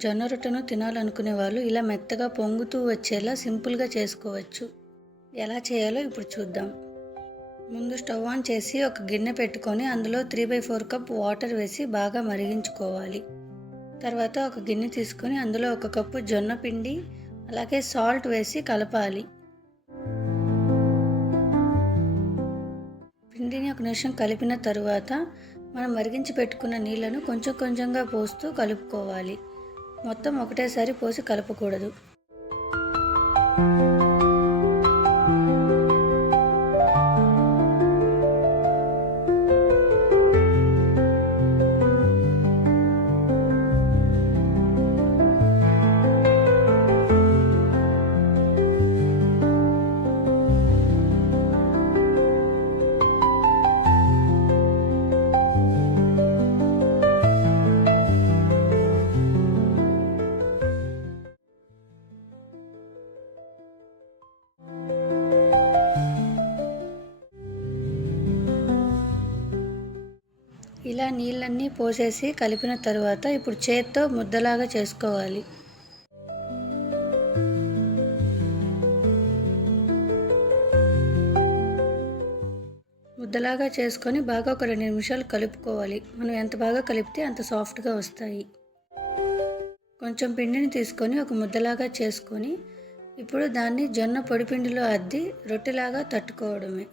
జొన్న రొట్టెను తినాలనుకునే వాళ్ళు ఇలా మెత్తగా పొంగుతూ వచ్చేలా సింపుల్గా చేసుకోవచ్చు. ఎలా చేయాలో ఇప్పుడు చూద్దాం. ముందు స్టవ్ ఆన్ చేసి ఒక గిన్నె పెట్టుకొని అందులో 3/4 కప్ వాటర్ వేసి బాగా మరిగించుకోవాలి. తర్వాత ఒక గిన్నె తీసుకొని అందులో 1 కప్పు జొన్న పిండి అలాగే సాల్ట్ వేసి కలపాలి. పిండిని 1 నిమిషం కలిపిన తరువాత మనం మరిగించి పెట్టుకున్న నీళ్లను కొంచెం కొంచెంగా పోస్తూ కలుపుకోవాలి. మొత్తం ఒకటేసారి పోసి కలపకూడదు. ఇలా నీళ్ళన్నీ పోసేసి కలిపిన తరువాత ఇప్పుడు చేత్తో ముద్దలాగా చేసుకోవాలి. ముద్దలాగా చేసుకొని బాగా ఒక 2 నిమిషాలు కలుపుకోవాలి. మనం ఎంత బాగా కలిపితే అంత సాఫ్ట్గా వస్తాయి. కొంచెం పిండిని తీసుకొని ఒక ముద్దలాగా చేసుకొని ఇప్పుడు దాన్ని జొన్న పొడిపిండిలో అద్ది రొట్టెలాగా తట్టుకోవడమే.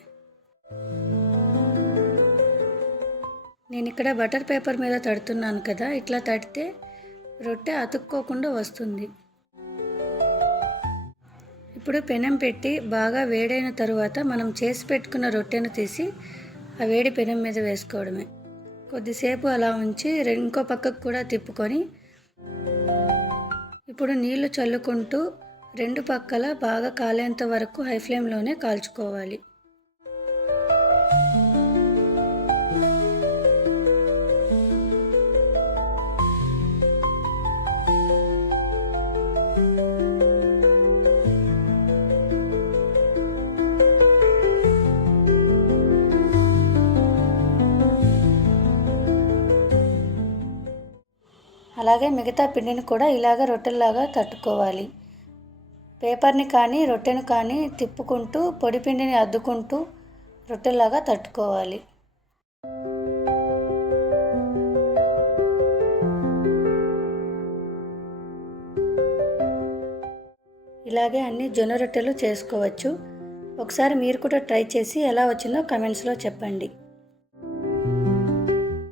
నేను ఇక్కడ బటర్ పేపర్ మీద తడుతున్నాను కదా, ఇట్లా తడితే రొట్టె అతుక్కోకుండా వస్తుంది. ఇప్పుడు పెనం పెట్టి బాగా వేడైన తరువాత మనం చేసి పెట్టుకున్న రొట్టెను తీసి ఆ వేడి పెనం మీద వేసుకోవడమే. కొద్దిసేపు అలా ఉంచి ఇంకో పక్కకు కూడా తిప్పుకొని ఇప్పుడు నీళ్లు చల్లుకుంటూ 2 పక్కల బాగా కాలేంత వరకు హై ఫ్లేమ్లోనే కాల్చుకోవాలి. అలాగే మిగతా పిండిని కూడా ఇలాగ రొట్టెల్లాగా తట్టుకోవాలి. పేపర్ని కానీ రొట్టెను కానీ తిప్పుకుంటూ పొడి పిండిని అద్దుకుంటూ రొట్టెల్లాగా తట్టుకోవాలి. ఇలాగే అన్ని జొన్న రొట్టెలు చేసుకోవచ్చు. ఒకసారి మీరు కూడా ట్రై చేసి ఎలా వచ్చిందో కామెంట్స్లో చెప్పండి.